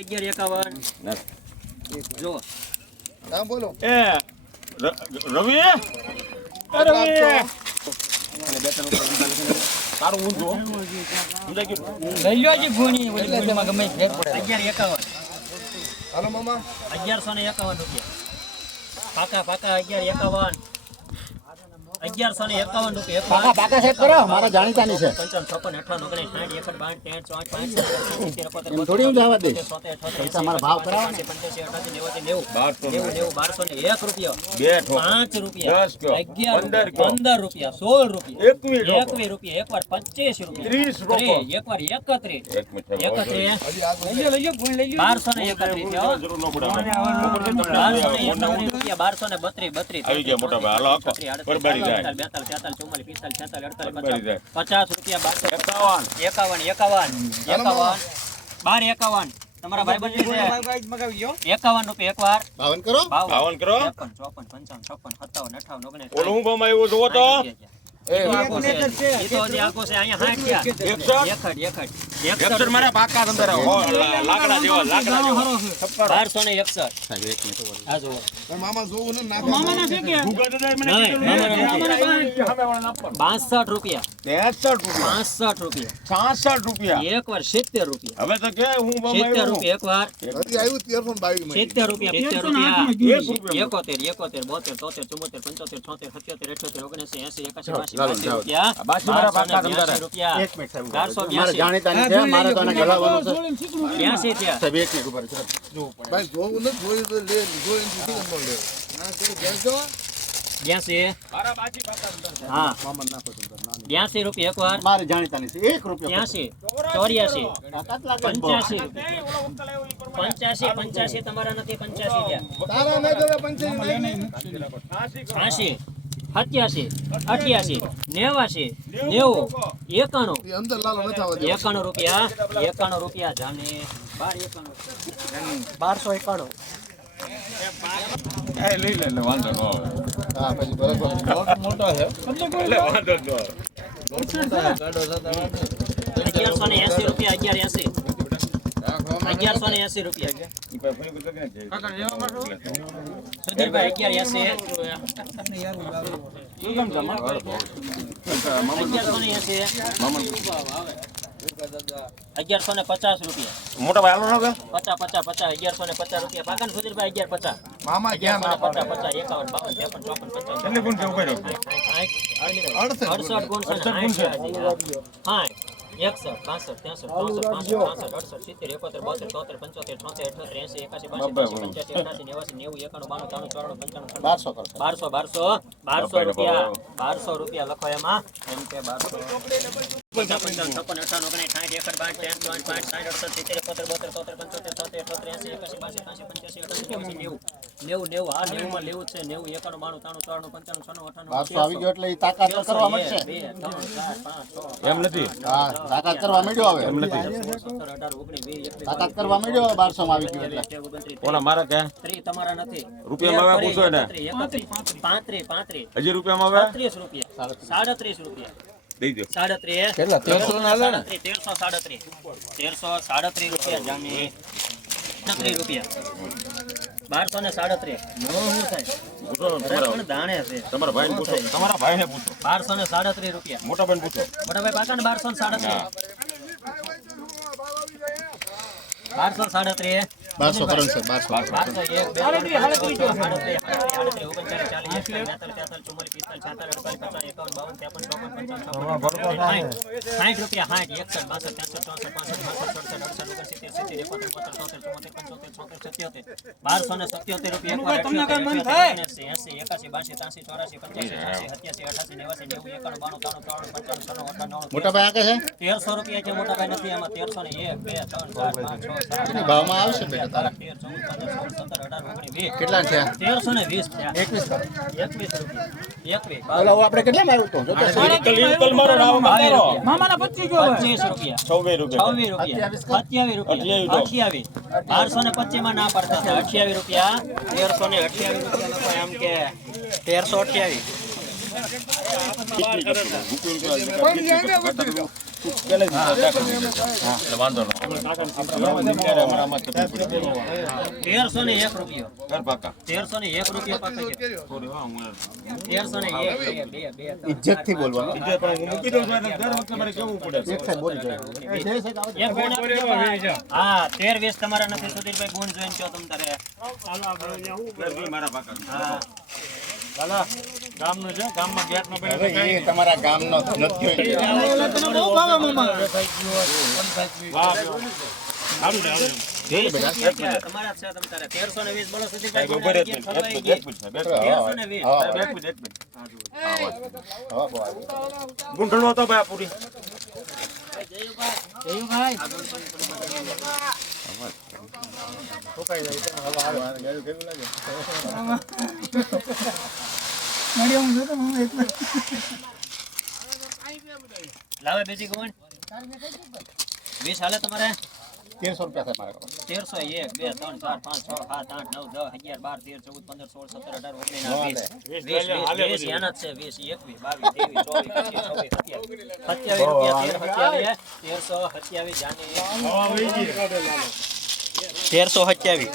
અગિયાર એકાવન જો નામ બોલો. એ રવિ રવિ. તારું ઊંધું? સમજાય ગયું લઈ લો જી ભૂણી ઓલી ભૂણીમાં ગમે ફેર પડે અગિયાર એકાવન. હાલો મામા. અગિયારસો ને એકાવન રૂપિયા. પાકા પાકા અગિયાર એકાવન. અગિયારસો ને એકાવન રૂપિયા. પાકા પાકા સેટ કરો. મારા જાણીતાની છે. પંચાવન છપ્પન અઠાવન ઓગણીસ સાઠ એકસઠ બાસઠ ત્રેસઠ ચોસઠ પાંસઠ સિત્તેર એકોતેર એમ થોડી ઊંધા આવવા દે. પૈસા મારા ભાવ કરાવો ને. પંચ્યાસી અઠાસી નેવું નેવું. બારસો નેવું નેવું બારસો ને એક રૂપિયા. બે પાંચ રૂપિયા. દસ અગિયાર પંદર રૂપિયા, પંદર રૂપિયા. સોળ રૂપિયા. એકવીસ એકવીસ રૂપિયા. એકવાર પચીસ રૂપિયા. ત્રીસ. ત્રીસ, એકવાર એકત્રીસ. એકત્રીસ. બારસો ને એકત્રીસ. બારસો ને એકાવન રૂપિયા બારસો ને બત્રીસ બત્રીસ આવી ગયા મોટા ભાઈ. હાલો, આખો. જાય. બેતાલીસ તેતાલીસ ચુમ્માલીસ પિસ્તાલીસ છેતાલીસ અડતાલીસ પચાસ પચાસ રૂપિયા બારસો એકાવન. એકાવન એકાવન એકાવન બાર એકાવન તમારા ભાઈ છે રૂપિયા એકવાર કરો કરો. પંચાવન છપ્પન સત્તાવન અઠાવન ઓગણીસ ઓલું હું ભાવમાં જોવો તો એ આખો છે. એ તો હજી આખો છે. અહીંયા હાથ થયા. એકસઠ? એકડ, એકડ. એકસઠ મારા પાકા. હો, લાકડા જેવા લાકડા જેવા. બારસો ને એકસઠ. આ જુઓ. મામા જોવું ને નાખો. ભૂગા દાદાએ મને નહીં, કીધું, મામાના એ સામેવાળાને આપવાનું. બાસઠ રૂપિયા. ત્રેસઠ રૂપિયા. પાસઠ રૂપિયા. છાસઠ રૂપિયા. એક વાર સિત્તેર રૂપિયા. હવે તો કે હું મામા 70 રૂપિયા એક વાર. હતી આવ્યું તેરસો ને બાવીસમાં. સિત્તેર રૂપિયા સિત્તેર રૂપિયા. એક રૂપિયા. એકોતેર એકોતેર બોતેર તોતેર ચુમ્મોતેર પંચોતેર છોતેર સત્યોતેર અઠ્યોતેર ઓગણસી એસી એકાસી બાસી બાસી રૂપિયા. આ બાસી મારા બારસો ને પાકા ધંધા બ્યાસી. રૂપિયા છે મારે તો આને ગલાવવાનું છે. બ્યાસી થયા સાહેબ એક મિનિટ. ભાઈ જોવું નથી જોયું તો લે જોઈને સુધી લે ના તો બ્યાસી. હા. બ્યાસી રૂપિયા એક વાર. મારે જાણીતાની છે એક રૂપિયા ચોર્યાસી. પંચ્યાસી. પંચ્યાસી પંચ્યાસી તમારા નથી પંચ્યાસી તારા સત્યાસી અઠ્યાસી નેવાસી નેવું એકાણું. એકાણું રૂપિયા એકાણું રૂપિયા જાને બાર એકાણું બારસો એકાણું. એ લઈ લે, લે, વાંધો ન આવે. હા પછી વાંધો ન આવે. અગિયારસો ને એસી રૂપિયા અગિયાર એસી. અગિયારસો ને એસી રૂપિયા ઈ પાસે ફરી બધું ક્યાં છે? સુધીરભાઈ અગિયાર એસી અગિયારસો ને એસી અગિયારસો ને પચાસ રૂપિયા. મોટા ભાઈ ને પચાસ પચાસ પચાસ અગિયારસો ને પચાસ રૂપિયા. પાકા ને સુધીરભાઈ અગિયાર પચાસ. મામા અગિયારસો પચાસ પચાસ એકાવન બાવન ત્રેપન ચોપન પચાસ અડસઠ ગુણ છે. ઊભા એકસઠ બાસઠ ત્રેસઠ ચોસઠ પાંસઠ પાંસઠ અડસઠ સિત્તેર એકોતેર બોતેર તોતેર પંચોતેર છોતેર અઠોતેર એસી એકાસી બાસી બાસી પંચ્યાસી અઠાસી નેવાસી નેવું એકાણું બાણું ત્રાણું ચોરાણું પંચાણું બારસો બારસો બારસો બારસો રૂપિયા. બારસો રૂપિયા લખો એમાં. એમ કે બારસો. આવી એમ નથી. તાકાત કરવા માંડ્યો હવે. એમ નથી. તાકાત કરવા માંડ્યો બારસો માં આવી ગયો એટલે. ઓલા મારા કે ત્રીસ તમારા નથી રૂપિયામાં હવે પૂછો ને. પાંત્રીસ પાંત્રીસ. હજી રૂપિયામાં હવે પાંત્રીસ રૂપિયા. સાડત્રીસ રૂપિયા. દઈ દો સાડત્રીસ. તેરસો તેરસો સાડત્રીસ. તેરસો સાડત્રીસ રૂપિયા જામી. સાડત્રીસ રૂપિયા. બારસો ને સાડત્રીસ. નો શું થાય? ને દાણે છે. તમારા ભાઈને પૂછો. તમારા ભાઈને પૂછો. બારસો ને સાડત્રીસ રૂપિયા. મોટા ભાઈને પૂછો. મોટા ભાઈ પાકા ને બારસો ને સાડત્રીસ. બારસો સાડત્રીસ. બારસો કરો ને સાહેબ બારસો બારસો એક બે ત્રણ ચાર પાંચ છ સાત આઠ આઠ આઠ ઓગણચાલીસ ચાલીસ એકતાલીસ બેતાલીસ તેતાલીસ ચુમ્માલીસ પિસ્તાલીસ છેતાલીસ અડતાલીસ પચાસ એકાવન બાવન ત્રેપન ચોપન પંચાવન છપ્પન સાઠ સાઠ રૂપિયા સાઠ એકસઠ બાસઠ ત્રેસઠ ચોસઠ પાંસઠ બાસઠ સડસઠ અડસઠ ઓગણસિત્તેર સિત્તેર એકોતેર બોતેર તોતેર ચુમ્મોતેર પંચોતેર છોતેર સત્યોતેર બારસો ને સત્યોતેર રૂપિયા એક વાર અઠ્યોતેર, અઠ્યોતેર, એંસી, એંસી, એકાસી બાસી ત્રાસી ચોરાસી પંચ્યાસી છ્યાસી સત્યાસી અઠાસી નેવાસી નેવું એકાણું બાણું ત્રાણું ચોરાણું પંચાણું છન્નું અઠ્ઠાણું મોટા ભાઈ આકે છે તેરસો રૂપિયા છે મોટા ભાઈ નથી એમાં તેરસો ને એક બે ત્રણ ચાર પાંચ છ સાત એની ભાવમાં આવશે બેટા કેટલા છે તેરસો ને વીસ થયા એકવીસ એકવીસ રૂપિયા આપણે કેટલા તેરસો ને અઠ્યાવીસ રૂપિયા લખો એમ કે તેરસો ન એક રૂપિયો તેરસો ને એક રૂપિયા તેરસો ને એક બોલવાનું હું મૂકી દઉં દર વખતે મારે કેવું પડે છે તેર વીસ તમારા નથી સુધીરભાઈ ગુણ જોઈને કહો તમ તારે મારા પાકા. હા. હવે એ તમારા ગામનો નથી તમારા જ છે તમ તારે ને વીસ બોલો સુધીરભાઈ ગુણ બરોબર આવી એક ગયા, તો હું એક હા. હા, લાવે બીજી ગુણ વીસ હાલે તમારે? તેરસો રૂપિયા થાય મારા. તેરસો એક બે ત્રણ ચાર પાંચ છ સાત આઠ નવ દસ અગિયાર બાર તેર ચૌદ પંદર સોળ સત્તર અઢાર ઓગણીસ વીસ. વીસ વીસ એના જ છે વીસ એકવીસ બાવીસ ત્રેવીસ ચોવીસ પચીસ છવ્વીસ સત્યાવીસ સત્યાવીસ રૂપિયા તેર સત્યાવીસ તેરસો સત્યાવીસ જાની તેરસો સત્યાવીસ.